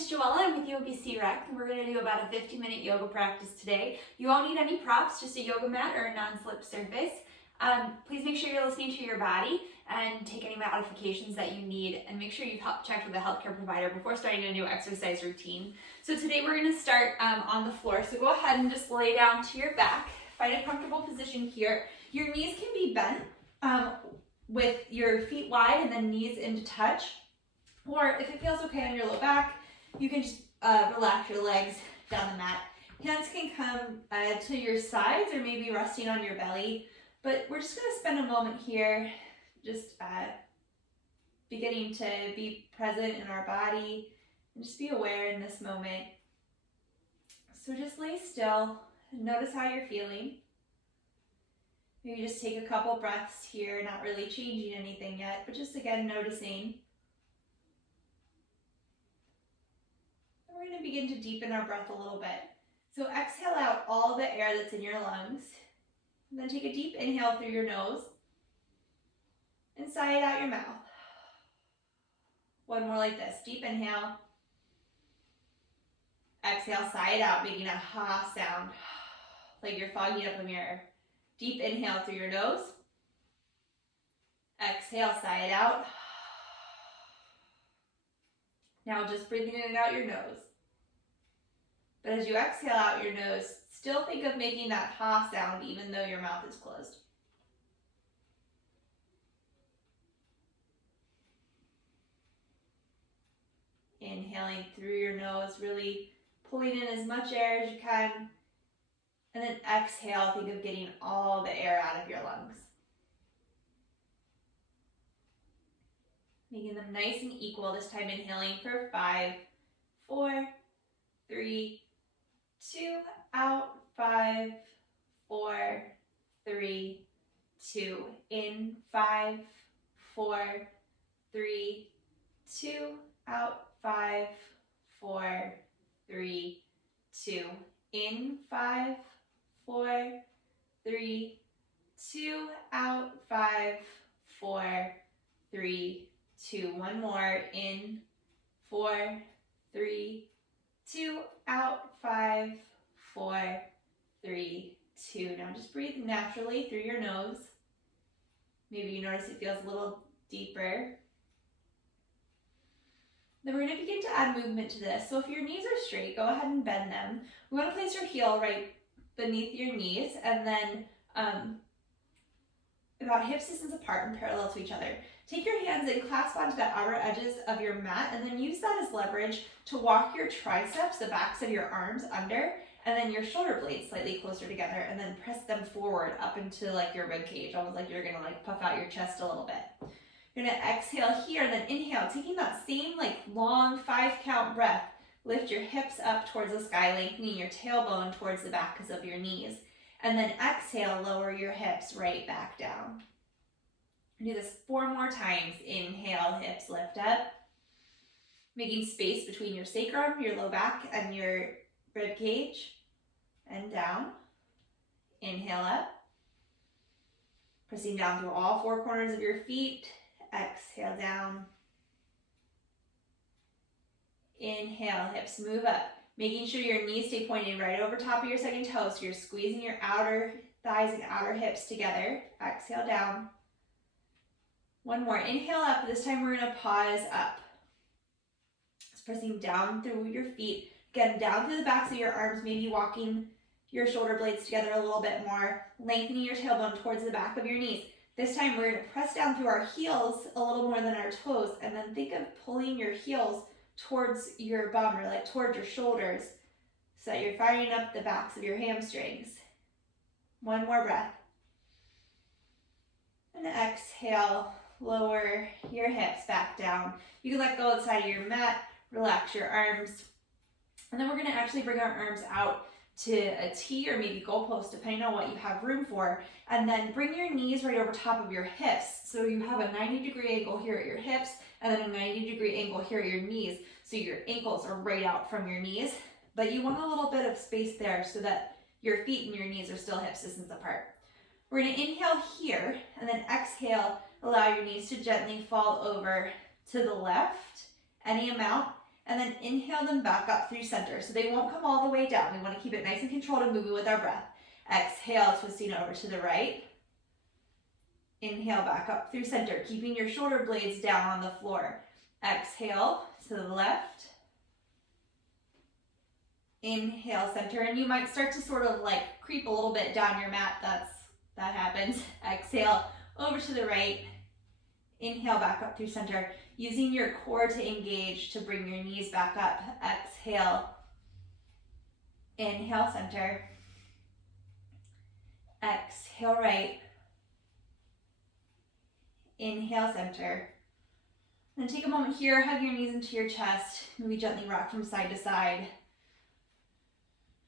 is Joella. I'm with UOBC Rec, and we're going to do about a 50-minute yoga practice today. You won't need any props, just a yoga mat or a non-slip surface. Please make sure you're listening to your body and take any modifications that you need, and make sure you've checked with a healthcare provider before starting a new exercise routine. So today we're going to start on the floor, so go ahead and just lay down to your back. Find a comfortable position here. Your knees can be bent with your feet wide and then knees into touch. Or if it feels okay on your low back, you can just relax your legs down the mat. Hands can come to your sides or maybe resting on your belly. But we're just going to spend a moment here just beginning to be present in our body and just be aware in this moment. So just lay still and notice how you're feeling. Maybe just take a couple breaths here, not really changing anything yet, but just again noticing. We're going to begin to deepen our breath a little bit. So exhale out all the air that's in your lungs. And then take a deep inhale through your nose. And sigh it out your mouth. One more like this. Deep inhale. Exhale, sigh it out, making a ha sound. Like you're fogging up a mirror. Deep inhale through your nose. Exhale, sigh it out. Now just breathing in and out your nose. But as you exhale out your nose, still think of making that ha sound even though your mouth is closed. Inhaling through your nose, really pulling in as much air as you can. And then exhale, think of getting all the air out of your lungs. Making them nice and equal, this time inhaling for 5, 4, 3, 2, out, 5, 4, 3, 2, in, 5, 4, 3, 2, out, 5, 4, 3, 2, in, 5, 4, 3, 2, out, 5, 4, 3, 2. One more, in, 4, 3, 2, out, 5, 4, 3, 2. Now just breathe naturally through your nose. Maybe you notice it feels a little deeper. Then we're going to begin to add movement to this. So if your knees are straight, go ahead and bend them. We want to place your heel right beneath your knees and then about hip distance apart and parallel to each other. Take your hands and clasp onto the outer edges of your mat and then use that as leverage to walk your triceps, the backs of your arms under, and then your shoulder blades slightly closer together, and then press them forward up into like your rib cage, almost like you're gonna like puff out your chest a little bit. You're gonna exhale here and then inhale, taking that same like long 5 count breath. Lift your hips up towards the sky, lengthening your tailbone towards the backs of your knees. And then exhale, lower your hips right back down. Do this 4 more times. Inhale, hips lift up. Making space between your sacrum, your low back, and your rib cage. And down. Inhale up. Pressing down through all 4 corners of your feet. Exhale down. Inhale, hips move up. Making sure your knees stay pointed right over top of your second toe, so you're squeezing your outer thighs and outer hips together. Exhale down. One more. Inhale up. This time we're going to pause up. Just pressing down through your feet. Again, down through the backs of your arms, maybe walking your shoulder blades together a little bit more, lengthening your tailbone towards the back of your knees. This time we're going to press down through our heels a little more than our toes, and then think of pulling your heels towards your bum or like towards your shoulders so that you're firing up the backs of your hamstrings. One more breath. And exhale, lower your hips back down. You can let go of the side of your mat, relax your arms. And then we're gonna actually bring our arms out to a T or maybe goalpost, depending on what you have room for. And then bring your knees right over top of your hips. So you have a 90-degree angle here at your hips and then a 90-degree angle here at your knees. So your ankles are right out from your knees, but you want a little bit of space there so that your feet and your knees are still hip distance apart. We're gonna inhale here and then exhale, allow your knees to gently fall over to the left, any amount, and then inhale them back up through center. So they won't come all the way down. We want to keep it nice and controlled and moving with our breath. Exhale, twisting over to the right. Inhale back up through center, keeping your shoulder blades down on the floor. Exhale to the left. Inhale, center, and you might start to sort of like creep a little bit down your mat. That happens. Exhale, over to the right. Inhale back up through center, using your core to engage to bring your knees back up. Exhale. Inhale, center. Exhale, right. Inhale, center. Then take a moment here, hug your knees into your chest, maybe gently rock from side to side.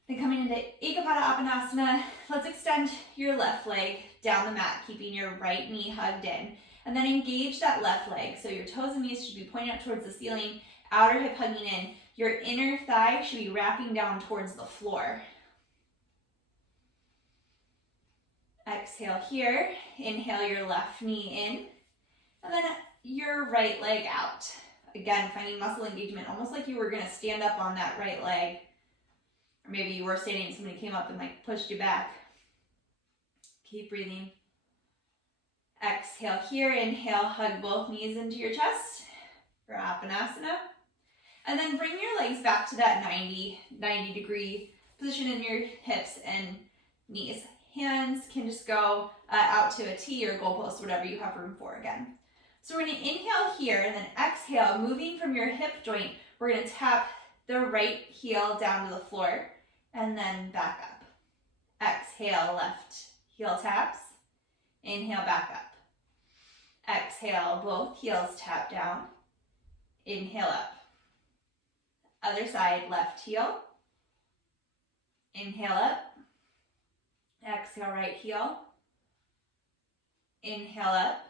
Then coming into Ekapada Apanasana, let's extend your left leg down the mat, keeping your right knee hugged in. And then engage that left leg. So your toes and knees should be pointing up towards the ceiling, outer hip hugging in. Your inner thigh should be wrapping down towards the floor. Exhale here. Inhale your left knee in. And then your right leg out. Again, finding muscle engagement, almost like you were going to stand up on that right leg. Or maybe you were standing and somebody came up and like pushed you back. Keep breathing. Exhale here, inhale, hug both knees into your chest for Apanasana. And then bring your legs back to that 90 degree position in your hips and knees. Hands can just go out to a T or goalpost, whatever you have room for again. So we're going to inhale here and then exhale, moving from your hip joint. We're going to tap the right heel down to the floor and then back up. Exhale, left heel taps. Inhale, back up. Exhale, both heels tap down. Inhale up. Other side, left heel. Inhale up. Exhale, right heel. Inhale up.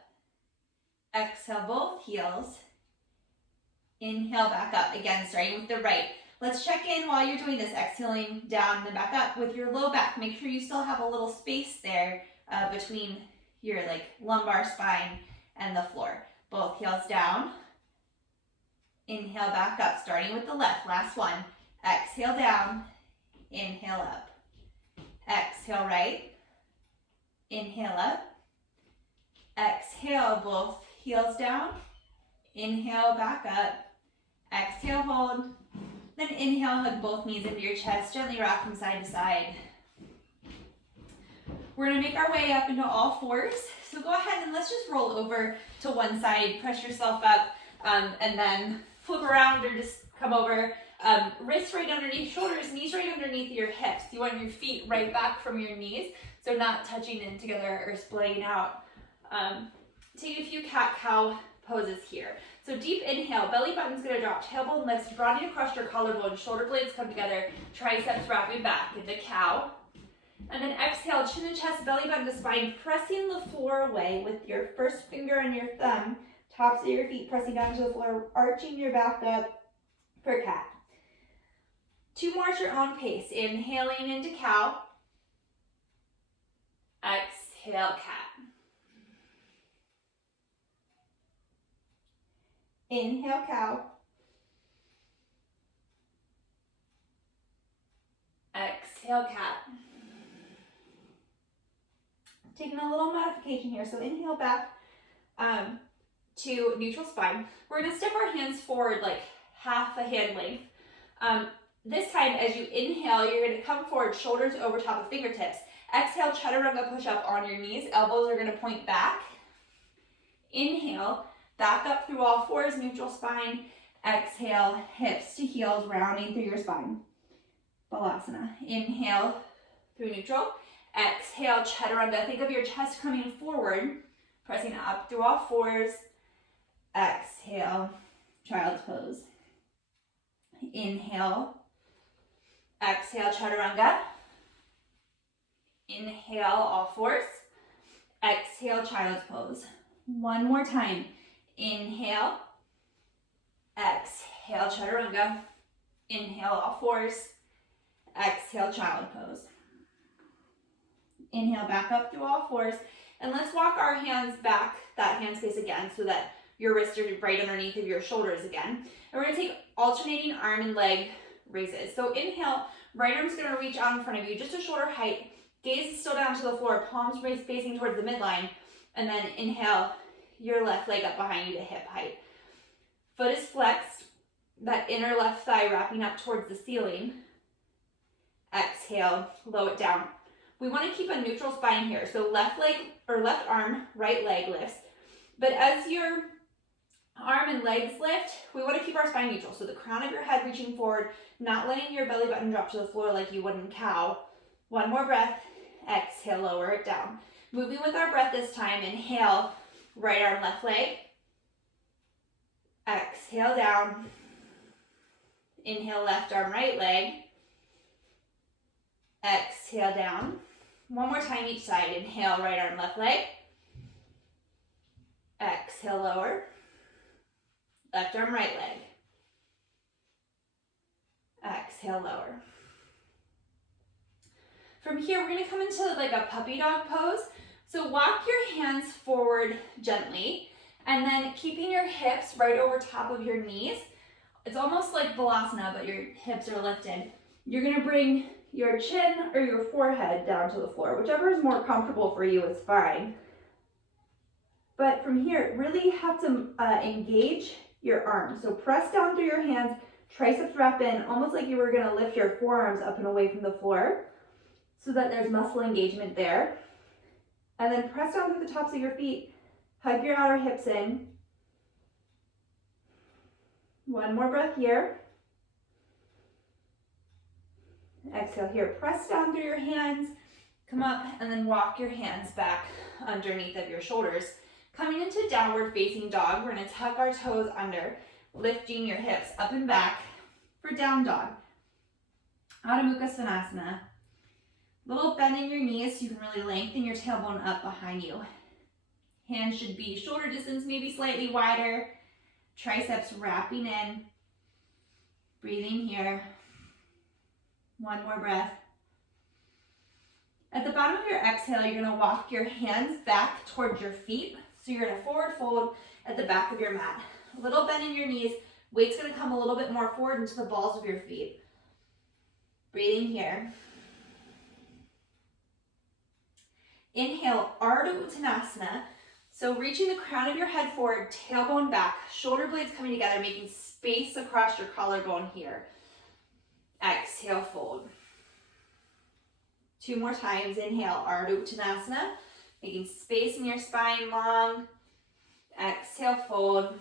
Exhale, both heels. Inhale, back up. Again, starting with the right. Let's check in while you're doing this, exhaling down and back up with your low back. Make sure you still have a little space there between your lumbar spine and the floor. Both heels down. Inhale, back up, starting with the left. Last one. Exhale down. Inhale up. Exhale right. Inhale up. Exhale, both heels down. Inhale, back up. Exhale, hold. Then inhale, hug both knees into your chest. Gently rock from side to side. We're going to make our way up into all fours. So go ahead and let's just roll over to one side. Press yourself up and then flip around or just come over. Wrists right underneath shoulders, knees right underneath your hips. You want your feet right back from your knees, so not touching in together or splitting out. Take a few cat-cow poses here. So deep inhale, belly button's gonna drop, tailbone lifts, broadening across your collarbone, shoulder blades come together, triceps wrapping back into cow. And then exhale, chin to chest, belly button to spine, pressing the floor away with your first finger and your thumb, tops of your feet pressing down to the floor, arching your back up for cat. Two more at your own pace. Inhaling into cow. Exhale, cat. Inhale, cow. Exhale, cat. Taking a little modification here. So inhale back to neutral spine. We're going to step our hands forward like half a hand length. This time, as you inhale, you're going to come forward, shoulders over top of fingertips. Exhale, chaturanga push up on your knees. Elbows are going to point back. Inhale, back up through all fours, neutral spine. Exhale, hips to heels, rounding through your spine. Balasana. Inhale through neutral. Exhale, chaturanga. Think of your chest coming forward, pressing up through all fours. Exhale, child's pose. Inhale. Exhale, chaturanga. Inhale, all fours. Exhale, child's pose. One more time. Inhale. Exhale, chaturanga. Inhale, all fours. Exhale, child pose. Inhale, back up through all fours. And let's walk our hands back, that hand space again, so that your wrists are right underneath of your shoulders again. And we're gonna take alternating arm and leg raises. So inhale, right arm's gonna reach out in front of you, just a shoulder height. Gaze is still down to the floor, palms facing towards the midline. And then inhale, your left leg up behind you to hip height. Foot is flexed, that inner left thigh wrapping up towards the ceiling. Exhale, low it down. We want to keep a neutral spine here. So left leg or left arm, right leg lifts. But as your arm and legs lift, we want to keep our spine neutral. So the crown of your head reaching forward, not letting your belly button drop to the floor like you would in cow. One more breath. Exhale, lower it down. Moving with our breath this time. Inhale, right arm, left leg. Exhale down. Inhale, left arm, right leg. Exhale down. One more time each side. Inhale, right arm, left leg. Exhale, lower. Left arm, right leg. Exhale, lower. From here, we're gonna come into like a puppy dog pose. So walk your hands forward gently, and then keeping your hips right over top of your knees. It's almost like Balasana, but your hips are lifted. You're gonna bring your chin or your forehead down to the floor. Whichever is more comfortable for you is fine. But from here, really have to engage your arms. So press down through your hands, triceps wrap in, almost like you were gonna lift your forearms up and away from the floor so that there's muscle engagement there. And then press down through the tops of your feet, hug your outer hips in. One more breath here. Exhale here, press down through your hands, come up and then walk your hands back underneath of your shoulders. Coming into downward facing dog, we're gonna tuck our toes under, lifting your hips up and back for down dog. Adho Mukha Svanasana. Little bend in your knees so you can really lengthen your tailbone up behind you. Hands should be shoulder distance, maybe slightly wider. Triceps wrapping in. Breathing here. One more breath. At the bottom of your exhale, you're gonna walk your hands back towards your feet. So you're gonna forward fold at the back of your mat. A little bend in your knees. Weight's gonna come a little bit more forward into the balls of your feet. Breathing here. Inhale, Ardha Uttanasana. So reaching the crown of your head forward, tailbone back, shoulder blades coming together, making space across your collarbone here. Exhale, fold. Two more times. Inhale, Ardha Uttanasana, making space in your spine long. Exhale, fold.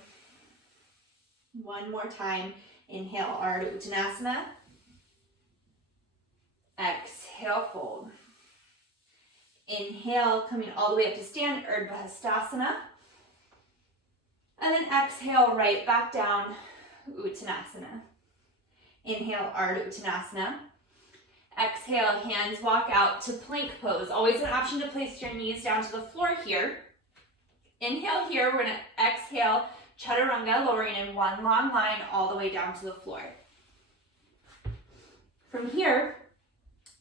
One more time. Inhale, Ardha Uttanasana. Exhale, fold. Inhale, coming all the way up to stand, Urdhva Hastasana. And then exhale, right back down, Uttanasana. Inhale, Ardha Uttanasana. Exhale, hands walk out to plank pose. Always an option to place your knees down to the floor here. Inhale here, we're gonna exhale, Chaturanga, lowering in one long line all the way down to the floor. From here,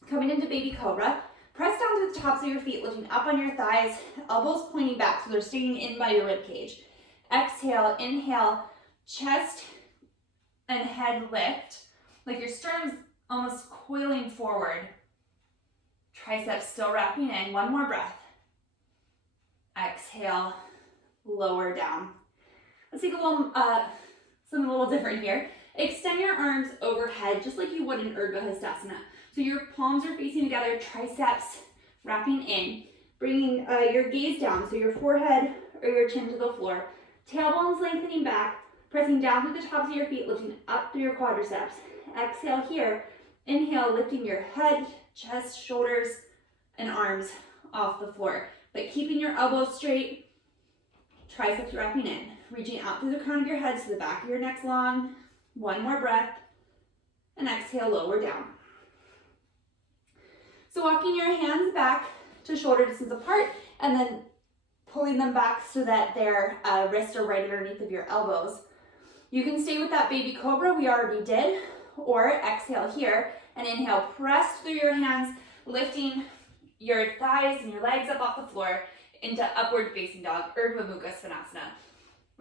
coming into baby cobra, press down to the tops of your feet, lifting up on your thighs, elbows pointing back so they're staying in by your rib cage. Exhale, inhale, chest and head lift, like your sternum's almost coiling forward. Triceps still wrapping in. One more breath. Exhale, lower down. Let's take a little, something a little different here. Extend your arms overhead, just like you would in Urdhva Hastasana. So your palms are facing together, triceps wrapping in, bringing your gaze down, so your forehead or your chin to the floor. Tailbones lengthening back, pressing down through the tops of your feet, lifting up through your quadriceps. Exhale here. Inhale, lifting your head, chest, shoulders, and arms off the floor. But keeping your elbows straight, triceps wrapping in. Reaching out through the crown of your head so the back of your neck's long. One more breath. And exhale, lower down. So walking your hands back to shoulder distance apart and then pulling them back so that their wrists are right underneath of your elbows. You can stay with that baby cobra we already did, or exhale here and inhale, press through your hands, lifting your thighs and your legs up off the floor into upward facing dog, Urdhva Mukha Svanasana.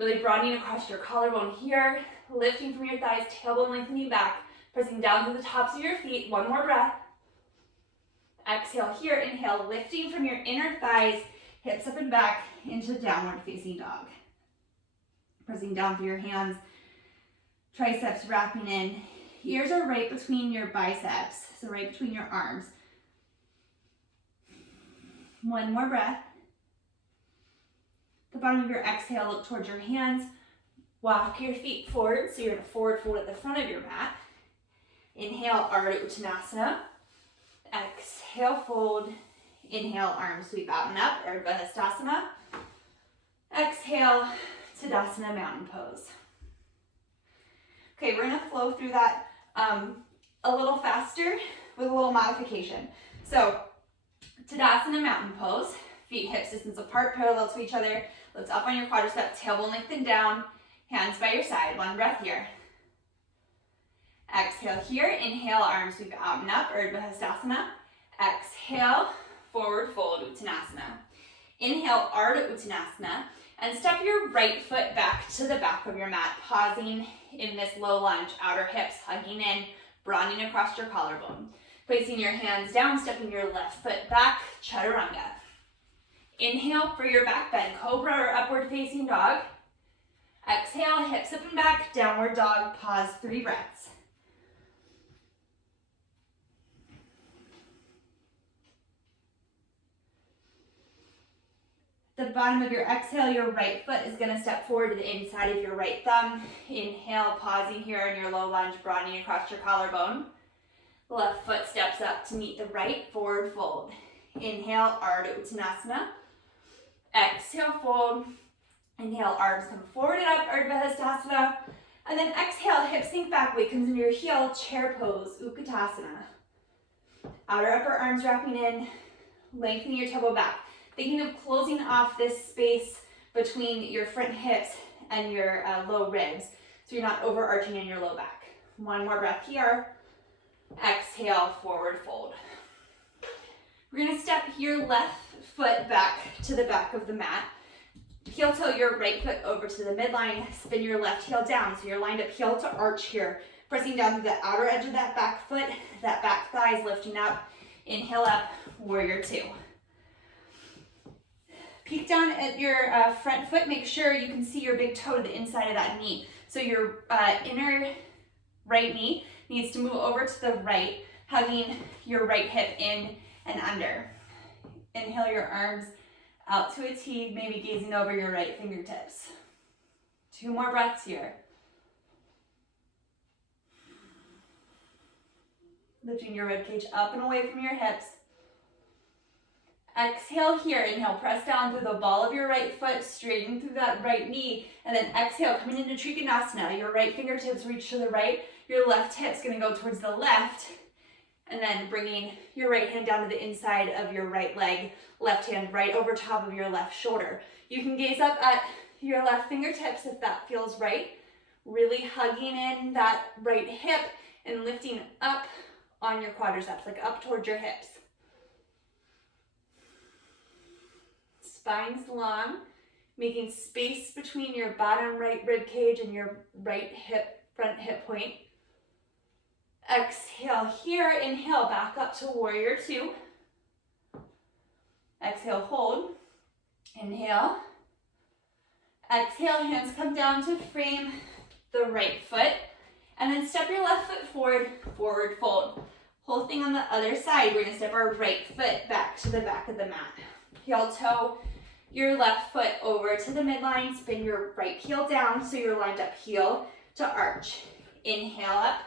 Really broadening across your collarbone here, lifting from your thighs, tailbone lengthening back, pressing down through the tops of your feet. One more breath. Exhale here, inhale, lifting from your inner thighs, hips up and back into downward facing dog. Pressing down through your hands, triceps wrapping in. Ears are right between your biceps, so right between your arms. One more breath. The bottom of your exhale, look towards your hands. Walk your feet forward, so you're in a forward fold at the front of your mat. Inhale, Ardha Uttanasana. Exhale, fold. Inhale, arms sweep out and up, Urdhva Hastasana. Exhale, Tadasana, mountain pose. Okay, we're gonna flow through that a little faster with a little modification. So, Tadasana, mountain pose. Feet hips distance apart, parallel to each other. Lift up on your quadricep, tailbone lengthen down. Hands by your side, one breath here. Exhale here, inhale, arms sweep out and up, Urdhva Hastasana. Exhale, forward fold, Uttanasana. Inhale, Ardha Uttanasana, and step your right foot back to the back of your mat, pausing in this low lunge, outer hips hugging in, broadening across your collarbone. Placing your hands down, stepping your left foot back, Chaturanga. Inhale for your back bend, Cobra or upward facing dog. Exhale, hips up and back, downward dog, pause, 3 breaths. The bottom of your exhale, your right foot is gonna step forward to the inside of your right thumb. Inhale, pausing here in your low lunge, broadening across your collarbone. Left foot steps up to meet the right, forward fold. Inhale, Ardha Uttanasana. Exhale, fold. Inhale, arms come forward and up, Urdhva Hastasana. And then exhale, hips sink back, weight comes into your heel, chair pose, Utkatasana. Outer upper arms wrapping in, lengthening your tailbone back. Thinking of closing off this space between your front hips and your low ribs, so you're not overarching in your low back. One more breath here. Exhale, forward fold. We're gonna step your left foot back to the back of the mat. Heel toe your right foot over to the midline, spin your left heel down, so you're lined up heel to arch here. Pressing down through the outer edge of that back foot, that back thigh is lifting up. Inhale up, warrior 2. Peek down at your front foot, make sure you can see your big toe to the inside of that knee. So your inner right knee needs to move over to the right, hugging your right hip in and under. Inhale your arms out to a T, maybe gazing over your right fingertips. 2 more breaths here. Lifting your ribcage up and away from your hips. Exhale here, inhale, press down through the ball of your right foot, straighten through that right knee, and then exhale, coming into Trikonasana. Your right fingertips reach to the right, your left hip's gonna go towards the left, and then bringing your right hand down to the inside of your right leg, left hand right over top of your left shoulder. You can gaze up at your left fingertips if that feels right, really hugging in that right hip and lifting up on your quadriceps, like up towards your hips. Spine's long, making space between your bottom right rib cage and your right hip, front hip point. Exhale here, inhale, back up to warrior 2. Exhale, hold. Inhale. Exhale, hands come down to frame the right foot. And then step your left foot forward, forward fold. Whole thing on the other side, we're gonna step our right foot back to the back of the mat. Heel toe your left foot over to the midline, spin your right heel down so you're lined up heel to arch. Inhale up,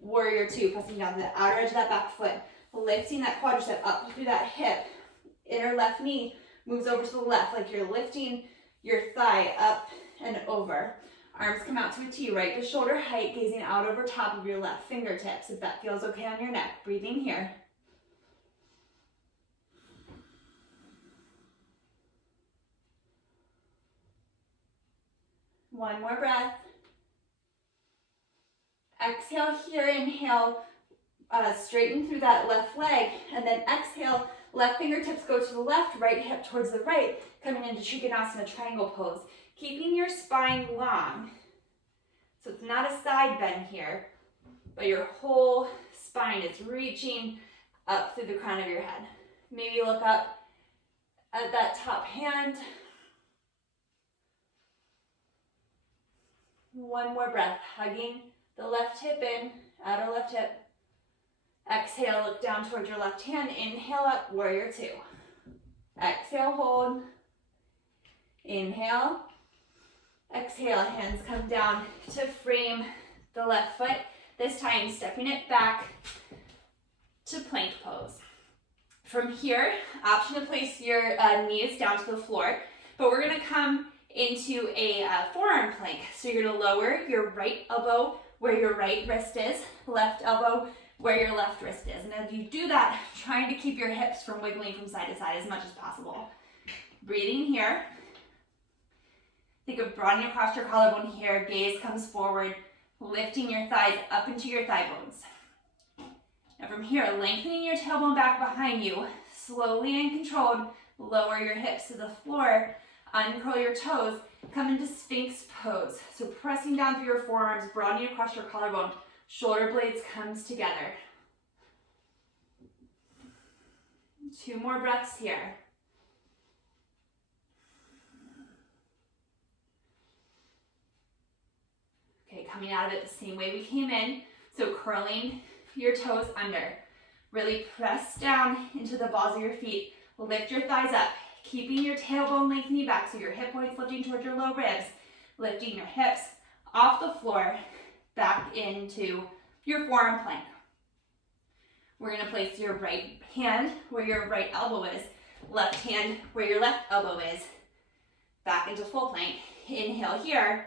warrior 2, pressing down to the outer edge of that back foot, lifting that quadricep up through that hip. Inner left knee moves over to the left like you're lifting your thigh up and over. Arms come out to a T, right to shoulder height, gazing out over top of your left fingertips. If that feels okay on your neck, breathing here. One more breath. Exhale here, inhale, straighten through that left leg, and then exhale, left fingertips go to the left, right hip towards the right, coming into Trikonasana, triangle pose. keeping your spine long. So it's not a side bend here, but your whole spine is reaching up through the crown of your head. Maybe look up at that top hand. One more breath, hugging the left hip in, outer left hip. Exhale, look down towards your left hand. Inhale up, warrior two. Exhale, hold. Inhale. Exhale, hands come down to frame the left foot. This time, stepping it back to plank pose. From here, option to place your knees down to the floor, but we're gonna come into a forearm plank. So you're gonna lower your right elbow where your right wrist is, left elbow where your left wrist is. And as you do that, trying to keep your hips from wiggling from side to side as much as possible. Breathing here. Think of broadening across your collarbone here, gaze comes forward, lifting your thighs up into your thigh bones. Now from here, lengthening your tailbone back behind you, slowly and controlled, lower your hips to the floor, uncurl your toes, come into Sphinx pose. So pressing down through your forearms, broadening across your collarbone, shoulder blades comes together. 2 more breaths here. Okay, coming out of it the same way we came in. So curling your toes under. Really press down into the balls of your feet. Lift your thighs up, keeping your tailbone lengthening back so your hip points lifting towards your low ribs. Lifting your hips off the floor, back into your forearm plank. We're gonna place your right hand where your right elbow is, left hand where your left elbow is. Back into full plank. Inhale here.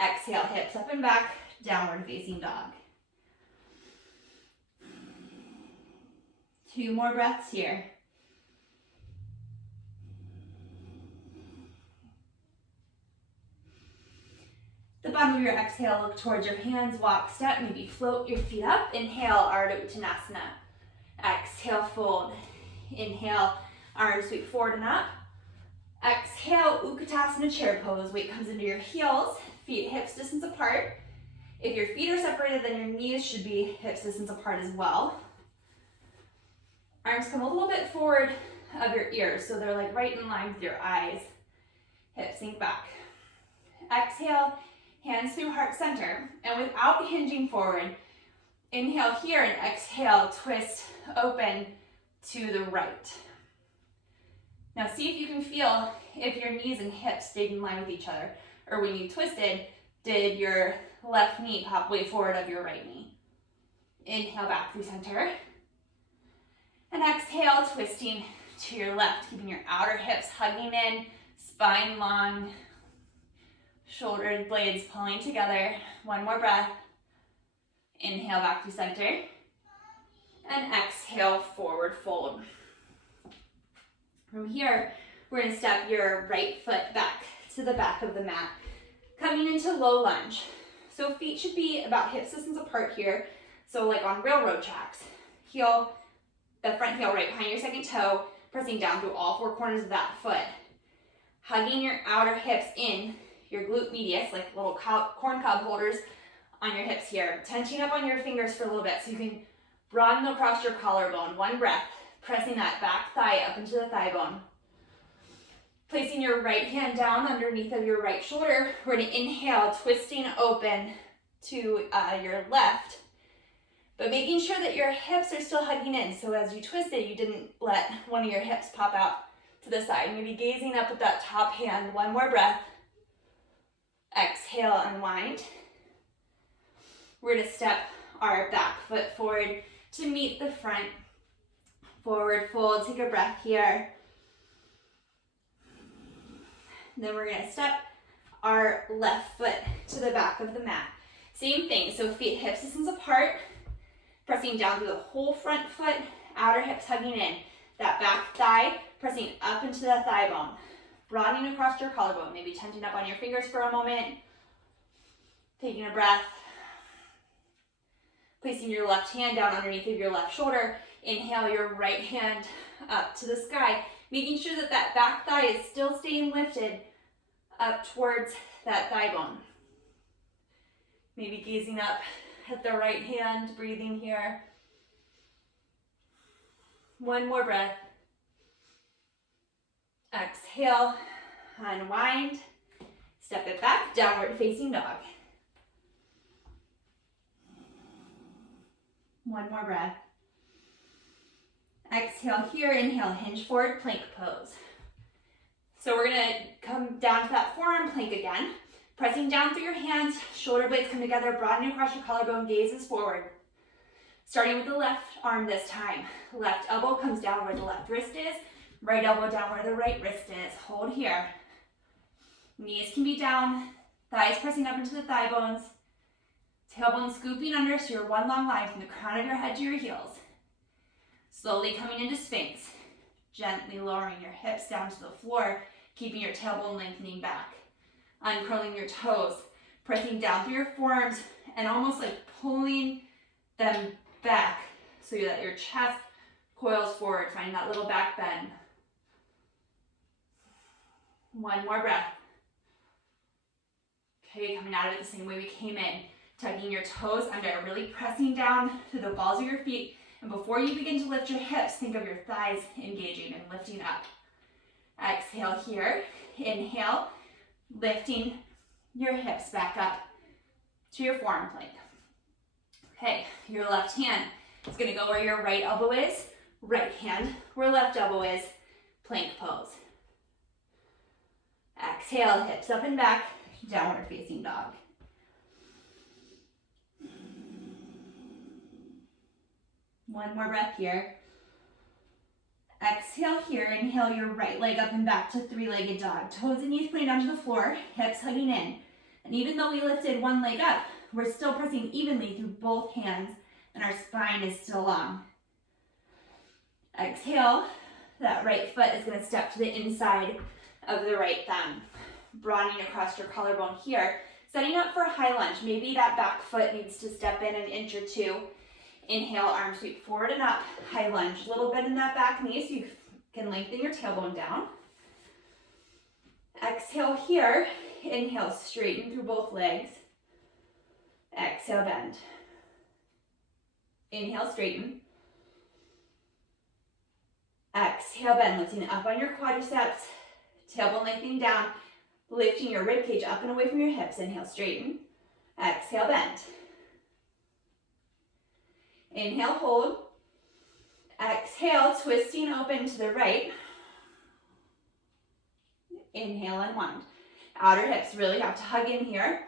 Exhale, hips up and back, downward facing dog. 2 more breaths here. The bottom of your exhale, look towards your hands, walk, step, maybe float your feet up. Inhale, Ardha Uttanasana. Exhale, fold. Inhale, arms sweep forward and up. Exhale, Utkatasana chair pose. Weight comes into your heels, feet hips distance apart. If your feet are separated, then your knees should be hips distance apart as well. Arms come a little bit forward of your ears, so they're like right in line with your eyes. Hips sink back. Exhale, hands through heart center. And without hinging forward, inhale here and exhale, twist, open to the right. Now see if you can feel if your knees and hips stayed in line with each other, or when you twisted, did your left knee pop way forward of your right knee? Inhale back through center. And exhale, twisting to your left, keeping your outer hips hugging in, spine long, shoulder blades pulling together. 1 more breath. Inhale back through center. And exhale, forward fold. From here, we're gonna step your right foot back to the back of the mat, coming into low lunge. So feet should be about hip distance apart here. So like on railroad tracks. Heel, the front heel right behind your second toe, pressing down through all 4 corners of that foot. Hugging your outer hips in, your glute medius, like little corn cob holders on your hips here. Tension up on your fingers for a little bit so you can broaden across your collarbone. 1 breath, pressing that back thigh up into the thigh bone. Placing your right hand down underneath of your right shoulder. We're gonna inhale, twisting open to your left, but making sure that your hips are still hugging in. So as you twisted, you didn't let one of your hips pop out to the side. Maybe gazing up at that top hand. 1 more breath. Exhale, unwind. We're gonna step our back foot forward to meet the front. Forward fold, take a breath here. Then we're gonna step our left foot to the back of the mat. Same thing, so feet hips distance apart, pressing down through the whole front foot, outer hips hugging in. That back thigh pressing up into the thigh bone. Broadening across your collarbone, maybe tenting up on your fingers for a moment. Taking a breath. Placing your left hand down underneath of your left shoulder. Inhale your right hand up to the sky, making sure that that back thigh is still staying lifted up towards that thigh bone. Maybe gazing up at the right hand, breathing here. One more breath. Exhale, unwind, step it back, downward facing dog. One more breath. Exhale here, inhale, hinge forward, plank pose. So we're gonna come down to that forearm plank again. Pressing down through your hands, shoulder blades come together, broadening across your collarbone, gazes forward. Starting with the left arm this time. Left elbow comes down where the left wrist is, right elbow down where the right wrist is. Hold here. Knees can be down, thighs pressing up into the thigh bones, tailbone scooping under so you're one long line from the crown of your head to your heels. Slowly coming into Sphinx, gently lowering your hips down to the floor, keeping your tailbone lengthening back. Uncurling your toes, pressing down through your forearms and almost like pulling them back so that your chest coils forward, finding that little back bend. One more breath. Okay, coming out of it the same way we came in. Tucking your toes under, really pressing down to the balls of your feet. And before you begin to lift your hips, think of your thighs engaging and lifting up. Exhale here. Inhale, lifting your hips back up to your forearm plank. Okay, your left hand is going to go where your right elbow is, right hand where left elbow is, plank pose. Exhale, hips up and back, downward facing dog. One more breath here. Exhale here, inhale your right leg up and back to three-legged dog. Toes and knees pointing down to the floor, hips hugging in. And even though we lifted one leg up, we're still pressing evenly through both hands and our spine is still long. Exhale, that right foot is going to step to the inside of the right thumb. Broadening across your collarbone here, setting up for a high lunge. Maybe that back foot needs to step in an inch or two. Inhale, arm sweep forward and up, high lunge. A little bit in that back knee so you can lengthen your tailbone down. Exhale here, inhale, straighten through both legs. Exhale, bend. Inhale, straighten. Exhale, bend, lifting up on your quadriceps, tailbone lengthening down, lifting your rib cage up and away from your hips. Inhale, straighten. Exhale, bend. Inhale, hold. Exhale, twisting open to the right. Inhale, unwind. Outer hips really have to hug in here.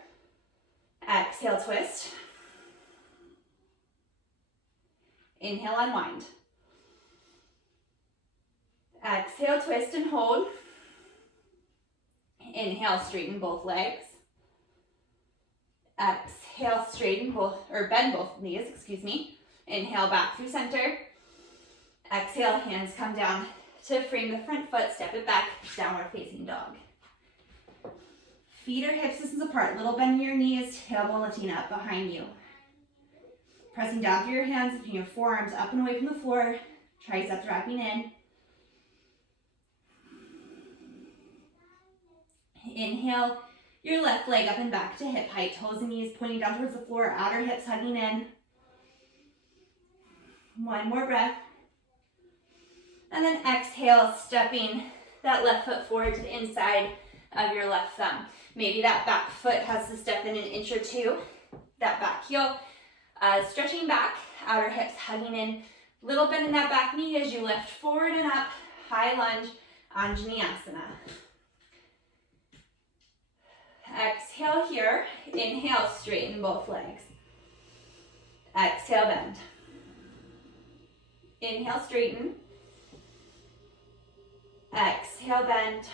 Exhale, twist. Inhale, unwind. Exhale, twist and hold. Inhale, straighten both legs. Exhale, straighten both, or bend both knees, excuse me. Inhale, back through center. Exhale, hands come down to frame the front foot, step it back, downward facing dog. Feet or hips distance apart, little bend in your knees, tailbone lifting up behind you. Pressing down through your hands, lifting your forearms up and away from the floor, triceps wrapping in. Inhale, your left leg up and back to hip height, toes and knees pointing down towards the floor, outer hips hugging in. One more breath. And then exhale, stepping that left foot forward to the inside of your left thumb. Maybe that back foot has to step in an inch or two. That back heel stretching back, outer hips hugging in. Little bend in that back knee as you lift forward and up, high lunge, Anjaneyasana. Exhale here. Inhale, straighten both legs. Exhale, bend. Inhale, straighten. Exhale, bend.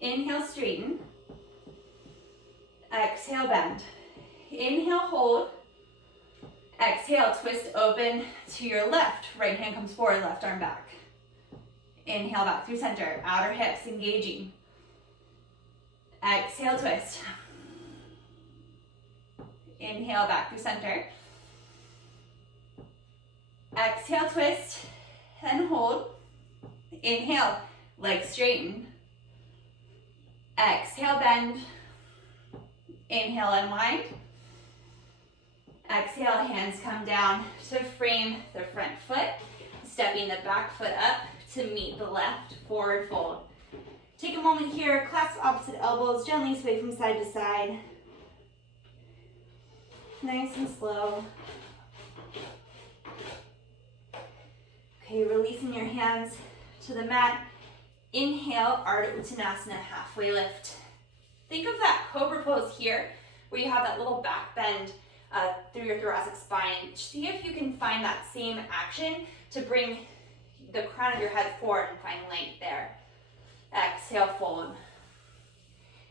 Inhale, straighten. Exhale, bend. Inhale, hold. Exhale, twist open to your left. Right hand comes forward, left arm back. Inhale, back through center. Outer hips engaging. Exhale, twist. Inhale, back through center. Exhale, twist and hold. Inhale, legs straighten. Exhale, bend. Inhale, unwind. Exhale, hands come down to frame the front foot, stepping the back foot up to meet the left, forward fold. Take a moment here, clasp opposite elbows, gently sway from side to side. Nice and slow. Okay, releasing your hands to the mat. Inhale, Ardha Uttanasana, halfway lift. Think of that cobra pose here, where you have that little back bend through your thoracic spine. See if you can find that same action to bring the crown of your head forward and find length there. Exhale, fold.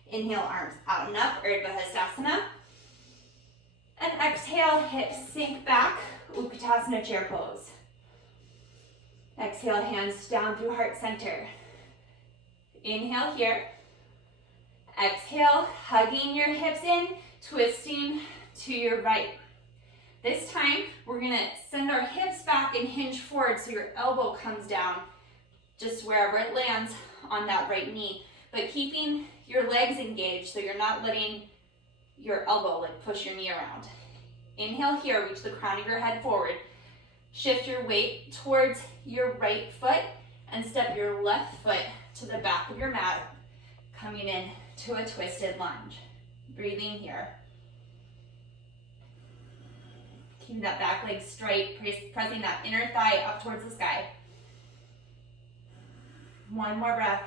Inhale, arms out and up, Urdhva Hastasana. And exhale, hips sink back, Utkatasana, chair pose. Exhale, hands down through heart center. Inhale here. Exhale, hugging your hips in, twisting to your right. This time, we're gonna send our hips back and hinge forward so your elbow comes down just wherever it lands on that right knee, but keeping your legs engaged so you're not letting your elbow push your knee around. Inhale here, reach the crown of your head forward. Shift your weight towards your right foot and step your left foot to the back of your mat, coming in to a twisted lunge. Breathing here. Keep that back leg straight, pressing that inner thigh up towards the sky. One more breath.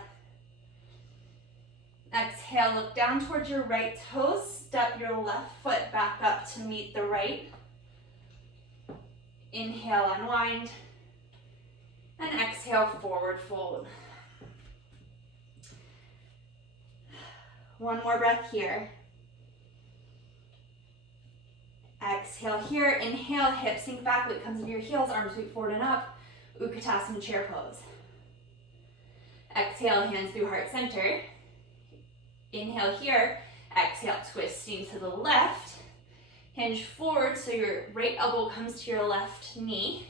Exhale, look down towards your right toes. Step your left foot back up to meet the right. Inhale, unwind. And exhale, forward fold. One more breath here. Exhale here. Inhale, hips sink back, weight comes into your heels, arms sweep forward and up. Utkatasana, chair pose. Exhale, hands through heart center. Inhale here. Exhale, twisting to the left. Hinge forward so your right elbow comes to your left knee.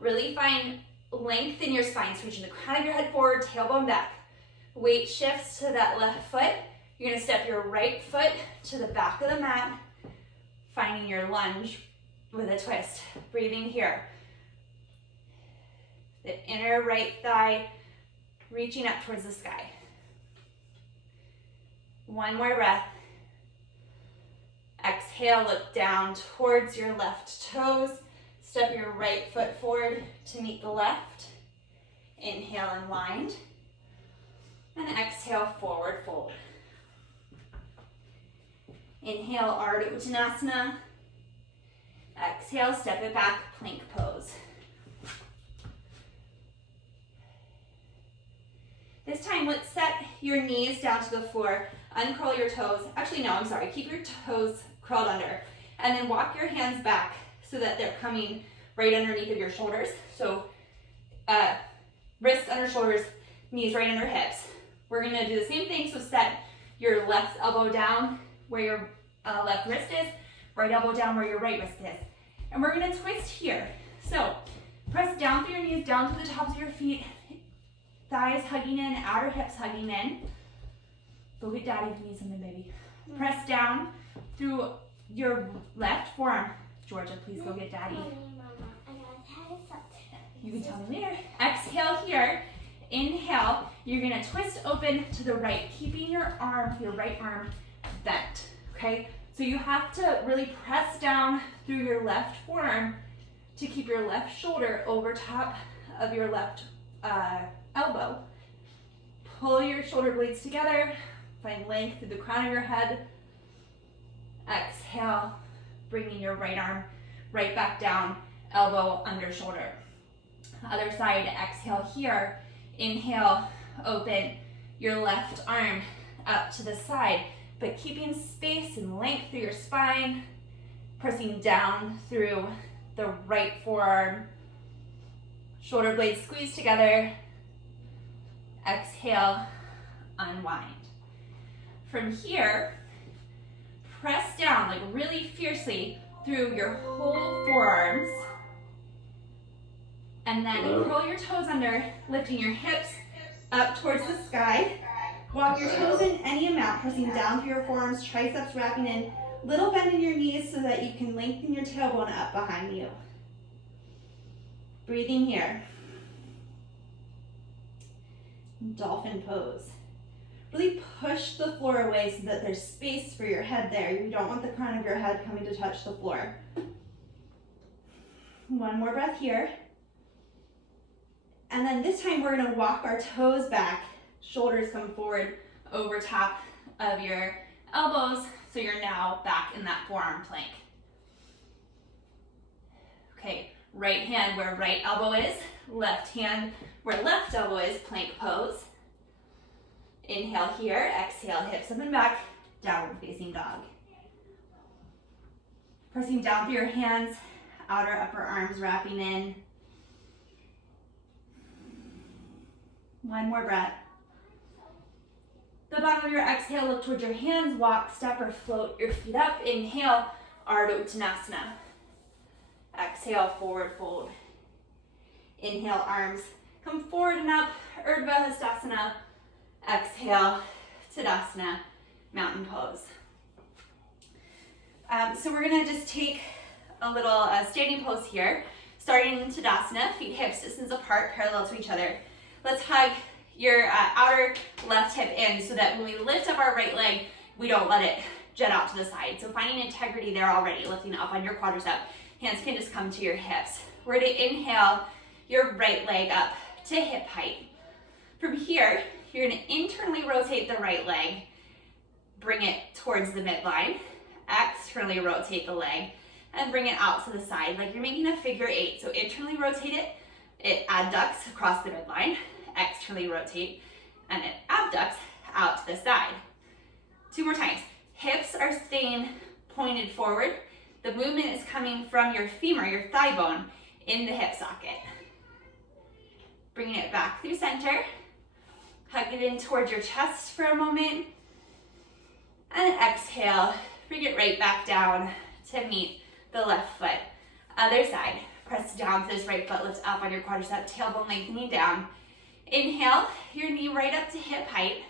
Really find length in your spine, so reaching the crown of your head forward, tailbone back. Weight shifts to that left foot. You're gonna step your right foot to the back of the mat, finding your lunge with a twist. Breathing here. The inner right thigh reaching up towards the sky. One more breath. Exhale, look down towards your left toes. Step your right foot forward to meet the left. Inhale, unwind. And exhale, forward fold. Inhale, Ardha Uttanasana. Exhale, step it back, plank pose. This time, let's set your knees down to the floor. Uncurl your toes. Actually, no, I'm sorry. Keep your toes curled under. And then walk your hands back so that they're coming right underneath of your shoulders. So wrists under shoulders, knees right under hips. We're gonna do the same thing. So set your left elbow down where your left wrist is, right elbow down where your right wrist is. And we're gonna twist here. So press down through your knees, down to the tops of your feet, thighs hugging in, outer hips hugging in. Go get daddy if you need something, baby. Press down through your left forearm. Georgia, please go get daddy. You can tell me later. Exhale here. Inhale. You're gonna twist open to the right, keeping your right arm bent, okay? So you have to really press down through your left forearm to keep your left shoulder over top of your left elbow. Pull your shoulder blades together. Find length through the crown of your head. Exhale, bringing your right arm right back down, elbow under shoulder. Other side, exhale here. Inhale, open your left arm up to the side, but keeping space and length through your spine, pressing down through the right forearm. Shoulder blades squeeze together. Exhale, unwind. From here, press down like really fiercely through your whole forearms. And then curl your toes under, lifting your hips up towards the sky. Walk your toes in any amount, pressing down through your forearms, triceps wrapping in. Little bend in your knees so that you can lengthen your tailbone up behind you. Breathing here. Dolphin pose. Really push the floor away so that there's space for your head there. You don't want the crown of your head coming to touch the floor. One more breath here. And then this time we're going to walk our toes back. Shoulders come forward over top of your elbows. So you're now back in that forearm plank. Okay, right hand where right elbow is. Left hand where left elbow is, plank pose. Inhale here, exhale, hips up and back, downward facing dog. Pressing down through your hands, outer upper arms wrapping in. One more breath. The bottom of your exhale, look towards your hands, walk, step, or float your feet up. Inhale, Ardha Uttanasana. Exhale, forward fold. Inhale, arms come forward and up, Urdhva Hastasana. Exhale, Tadasana, mountain pose. So we're gonna just take a little standing pose here, starting in Tadasana, feet hips distance apart, parallel to each other. Let's hug your outer left hip in so that when we lift up our right leg, we don't let it jet out to the side. So finding integrity there already, lifting up on your quadricep. Hands can just come to your hips. We're gonna inhale your right leg up to hip height. From here, you're gonna internally rotate the right leg, bring it towards the midline, externally rotate the leg, and bring it out to the side like you're making a figure eight. So internally rotate it, it adducts across the midline, externally rotate, and it abducts out to the side. Two more times. Hips are staying pointed forward. The movement is coming from your femur, your thigh bone, in the hip socket. Bringing it back through center. Hug it in towards your chest for a moment. And exhale, bring it right back down to meet the left foot. Other side, press down to this right foot, lift up on your quadricep, tailbone lengthening down. Inhale, your knee right up to hip height.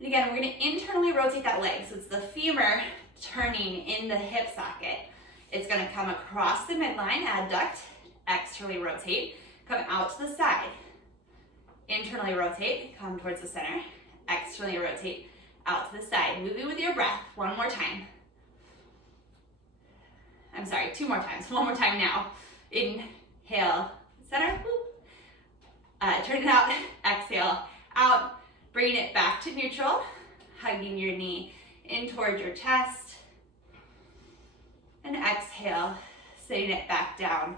And again, we're gonna internally rotate that leg. So it's the femur turning in the hip socket. It's gonna come across the midline, adduct, externally rotate, come out to the side. Internally rotate, come towards the center, externally rotate, out to the side. Moving with your breath, one more time. I'm sorry, two more times, one more time now. Inhale, center, turn it out, exhale, out, bring it back to neutral, hugging your knee in towards your chest, and exhale, sitting it back down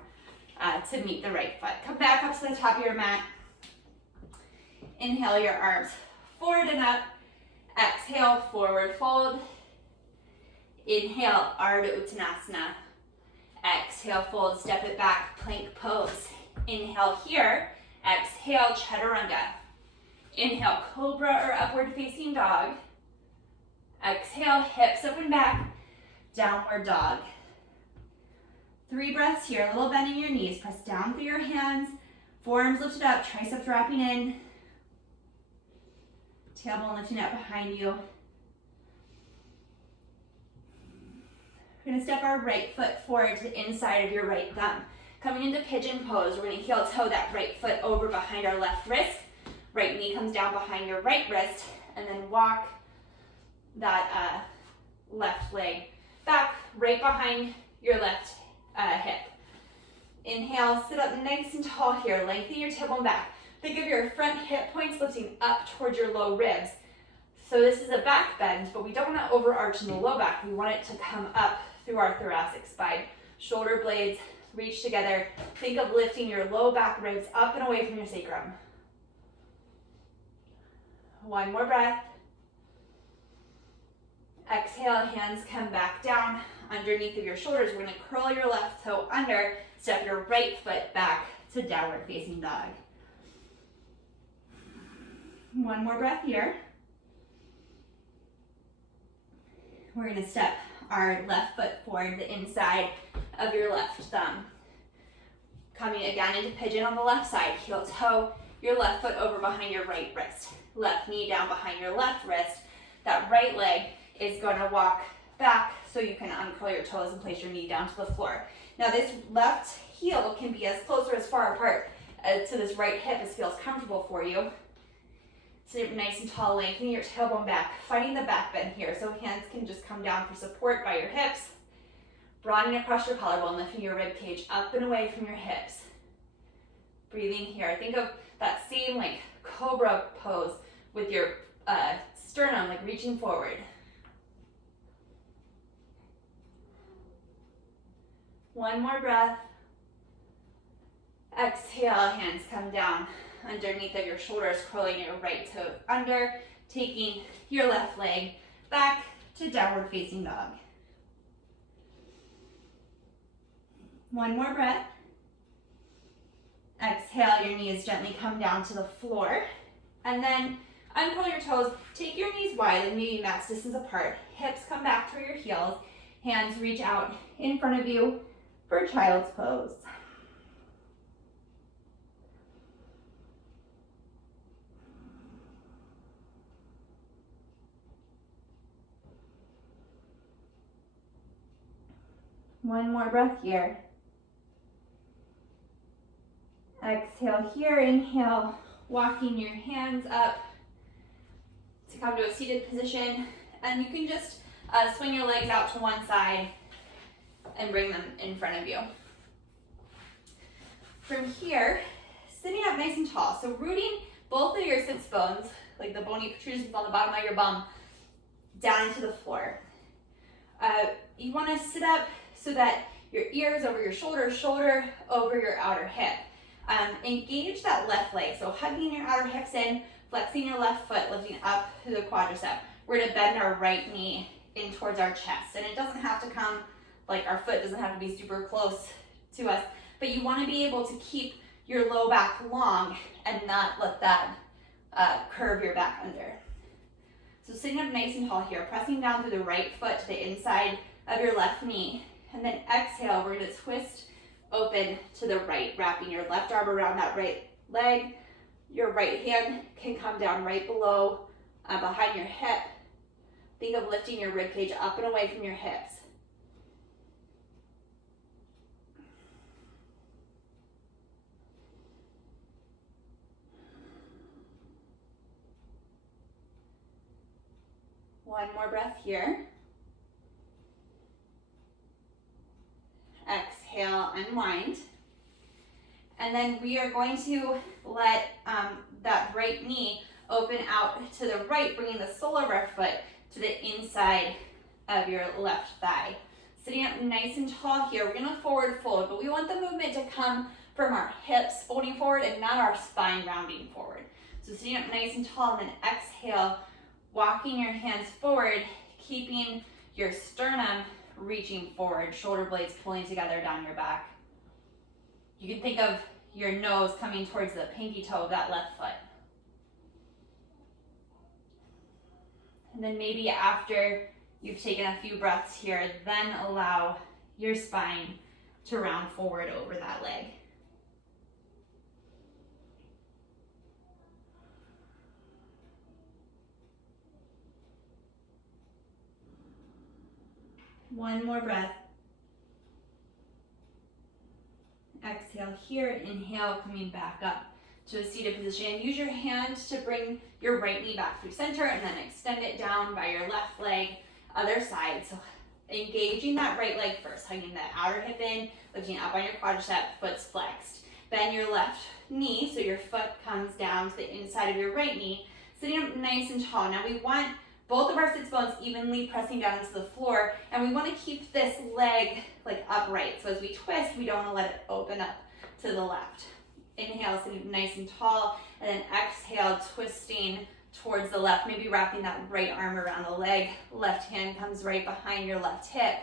to meet the right foot. Come back up to the top of your mat. Inhale your arms forward and up. Exhale, forward fold. Inhale, Ardha Uttanasana. Exhale, fold, step it back, plank pose. Inhale here. Exhale, Chaturanga. Inhale, Cobra or upward facing dog. Exhale, hips up and back, downward dog. 3 breaths here, a little bend in your knees. Press down through your hands, forearms lifted up, triceps wrapping in. Tailbone lifting up behind you. We're gonna step our right foot forward to the inside of your right thumb. Coming into pigeon pose, we're gonna heel toe that right foot over behind our left wrist. Right knee comes down behind your right wrist, and then walk that left leg back, right behind your left hip. Inhale, sit up nice and tall here, lengthen your tailbone back. Think of your front hip points lifting up towards your low ribs. So this is a back bend, but we don't want to overarch in the low back. We want it to come up through our thoracic spine. Shoulder blades reach together. Think of lifting your low back ribs up and away from your sacrum. One more breath. Exhale, hands come back down underneath of your shoulders. We're going to curl your left toe under, step your right foot back to downward facing dog. One more breath here. We're going to step our left foot forward, the inside of your left thumb. Coming again into pigeon on the left side, heel toe your left foot over behind your right wrist. Left knee down behind your left wrist. That right leg is going to walk back so you can uncurl your toes and place your knee down to the floor. Now this left heel can be as close or as far apart to this right hip as feels comfortable for you. Sit up nice and tall, lengthening your tailbone back, finding the back bend here so hands can just come down for support by your hips. Broadening across your collarbone, lifting your rib cage up and away from your hips. Breathing here. Think of that same like cobra pose with your sternum like reaching forward. One more breath. Exhale, hands come down underneath of your shoulders, curling your right toe under, taking your left leg back to downward facing dog. One more breath. Exhale, your knees gently come down to the floor. And then uncurl your toes, take your knees wide and maybe max distance apart. Hips come back toward your heels. Hands reach out in front of you for child's pose. One more breath here. Exhale here, inhale, walking your hands up to come to a seated position. And you can just swing your legs out to one side and bring them in front of you. From here, sitting up nice and tall. So rooting both of your sits bones, like the bony protrusions on the bottom of your bum, down into the floor. You want to sit up so that your ears over your shoulder, shoulder over your outer hip. Engage that left leg. So hugging your outer hips in, flexing your left foot, lifting up through the quadricep. We're going to bend our right knee in towards our chest. And it doesn't have to come, like our foot doesn't have to be super close to us, but you want to be able to keep your low back long and not let that curve your back under. So sitting up nice and tall here, pressing down through the right foot to the inside of your left knee. And then exhale, we're going to twist open to the right, wrapping your left arm around that right leg. Your right hand can come down right below, behind your hip. Think of lifting your rib cage up and away from your hips. One more breath here. Exhale, unwind. And then we are going to let that right knee open out to the right, bringing the sole of our foot to the inside of your left thigh. Sitting up nice and tall here, we're gonna forward fold, but we want the movement to come from our hips folding forward and not our spine rounding forward. So sitting up nice and tall, and then exhale, walking your hands forward, keeping your sternum reaching forward, shoulder blades pulling together down your back. You can think of your nose coming towards the pinky toe of that left foot. And then maybe after you've taken a few breaths here, then allow your spine to round forward over that leg. One more breath. Exhale here, inhale, coming back up to a seated position. Use your hand to bring your right knee back through center and then extend it down by your left leg, other side. So engaging that right leg first, hugging that outer hip in, lifting up on your quadricep, foot's flexed. Bend your left knee so your foot comes down to the inside of your right knee, sitting up nice and tall. Now we want both of our sits bones evenly pressing down into the floor, and we want to keep this leg like upright. So as we twist, we don't want to let it open up to the left. Inhale, sitting nice and tall, and then exhale, twisting towards the left, maybe wrapping that right arm around the leg. Left hand comes right behind your left hip,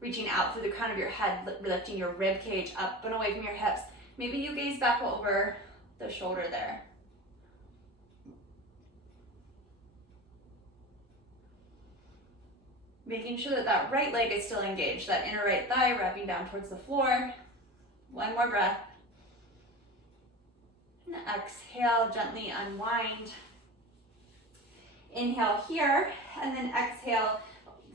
reaching out through the crown of your head, lifting your rib cage up and away from your hips. Maybe you gaze back over the shoulder there. Making sure that that right leg is still engaged, that inner right thigh wrapping down towards the floor. One more breath. And exhale, gently unwind. Inhale here, and then exhale,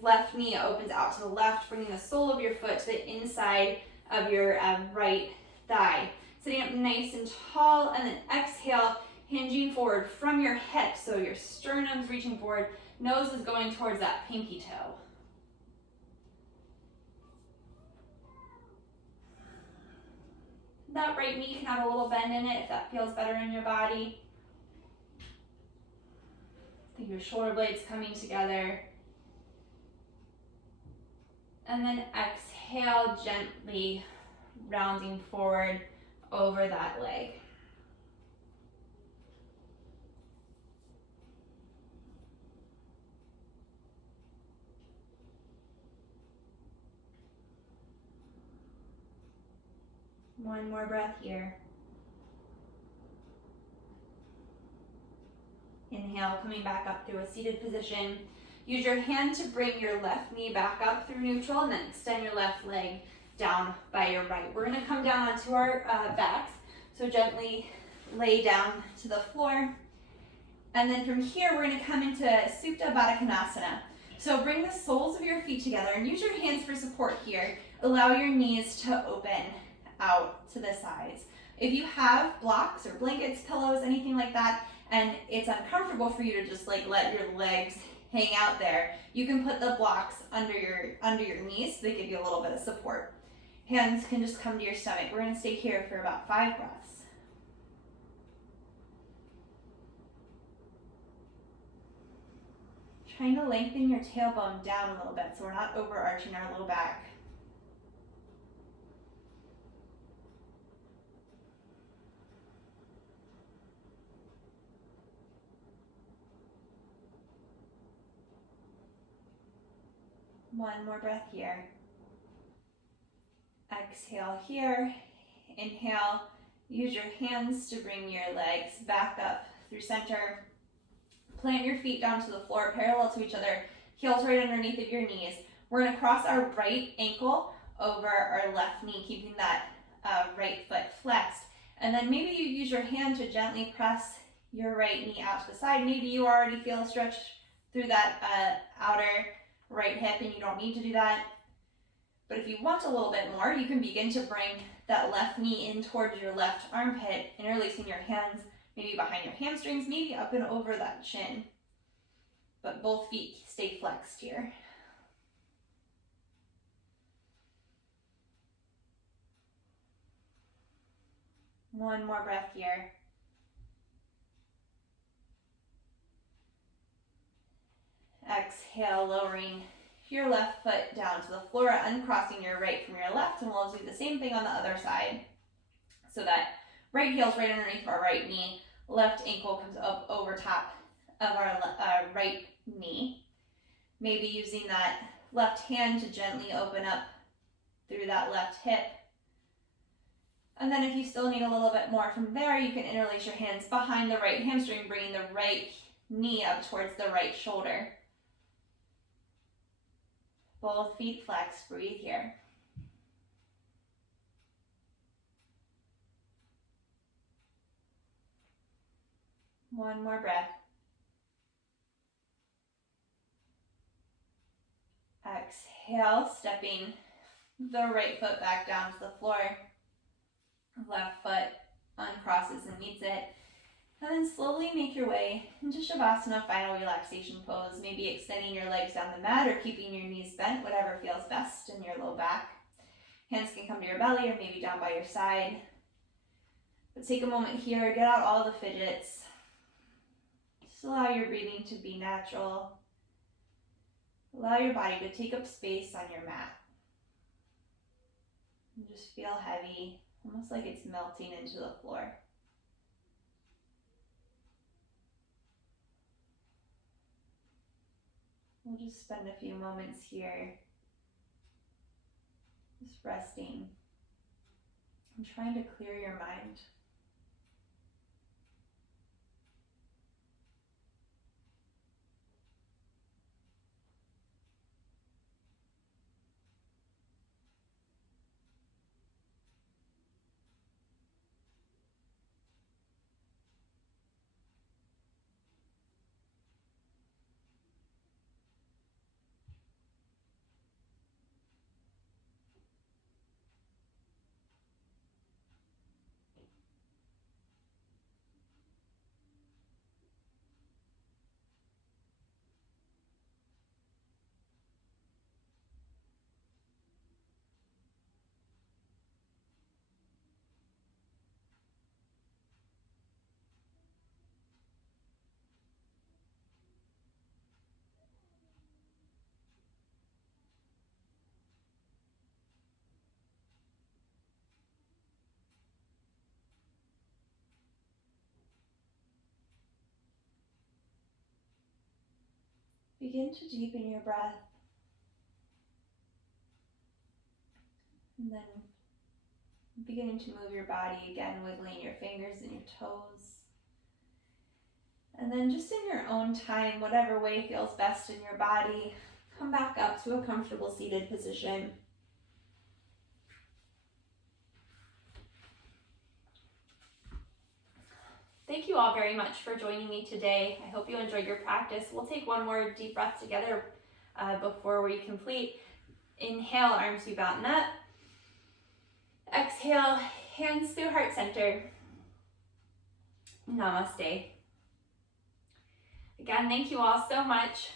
left knee opens out to the left, bringing the sole of your foot to the inside of your right thigh. Sitting up nice and tall, and then exhale, hinging forward from your hips, so your sternum's reaching forward, nose is going towards that pinky toe. That right knee can have a little bend in it if that feels better in your body. Think your shoulder blades coming together. And then exhale, gently rounding forward over that leg. One more breath here. Inhale, coming back up through a seated position. Use your hand to bring your left knee back up through neutral, and then extend your left leg down by your right. We're gonna come down onto our backs, so gently lay down to the floor. And then from here, we're gonna come into Supta Baddha Konasana. So bring the soles of your feet together and use your hands for support here. Allow your knees to open out to the sides. If you have blocks or blankets, pillows, anything like that, and it's uncomfortable for you to just like let your legs hang out there, you can put the blocks under your knees so they give you a little bit of support. Hands can just come to your stomach. We're going to stay here for about 5 breaths. Trying to lengthen your tailbone down a little bit so we're not overarching our low back. One more breath here. Exhale here. Inhale. Use your hands to bring your legs back up through center. Plant your feet down to the floor parallel to each other. Heels right underneath of your knees. We're going to cross our right ankle over our left knee, keeping that right foot flexed. And then maybe you use your hand to gently press your right knee out to the side. Maybe you already feel a stretch through that outer right hip and you don't need to do that. But if you want a little bit more, you can begin to bring that left knee in towards your left armpit, interlacing your hands maybe behind your hamstrings, maybe up and over that shin. But both feet stay flexed here. One more breath here. Exhale, lowering your left foot down to the floor, uncrossing your right from your left, and we'll do the same thing on the other side. So that right heel's right underneath our right knee, left ankle comes up over top of our right knee. Maybe using that left hand to gently open up through that left hip. And then if you still need a little bit more from there, you can interlace your hands behind the right hamstring, bringing the right knee up towards the right shoulder. Both feet flexed. Breathe here. One more breath. Exhale, stepping the right foot back down to the floor. Left foot uncrosses and meets it. And then slowly make your way into Shavasana, final relaxation pose. Maybe extending your legs down the mat or keeping your knees bent, whatever feels best in your low back. Hands can come to your belly or maybe down by your side. But take a moment here, get out all the fidgets. Just allow your breathing to be natural. Allow your body to take up space on your mat. And just feel heavy, almost like it's melting into the floor. We'll just spend a few moments here just resting and trying to clear your mind. begin to deepen your breath. And then beginning to move your body again, wiggling your fingers and your toes. And then just in your own time, whatever way feels best in your body, come back up to a comfortable seated position. Thank you all very much for joining me today. I hope you enjoyed your practice. We'll take one more deep breath together before we complete. Inhale, arms sweep out and up. Exhale, hands through heart center. Namaste. Again, thank you all so much.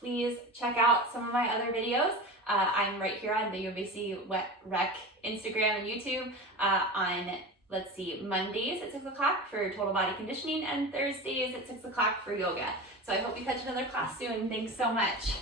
Please check out some of my other videos. I'm right here on the UMBC Wet Rec Instagram and YouTube on, let's see, Mondays at 6 o'clock for total body conditioning and Thursdays at 6 o'clock for yoga. So I hope you catch another class soon. Thanks so much.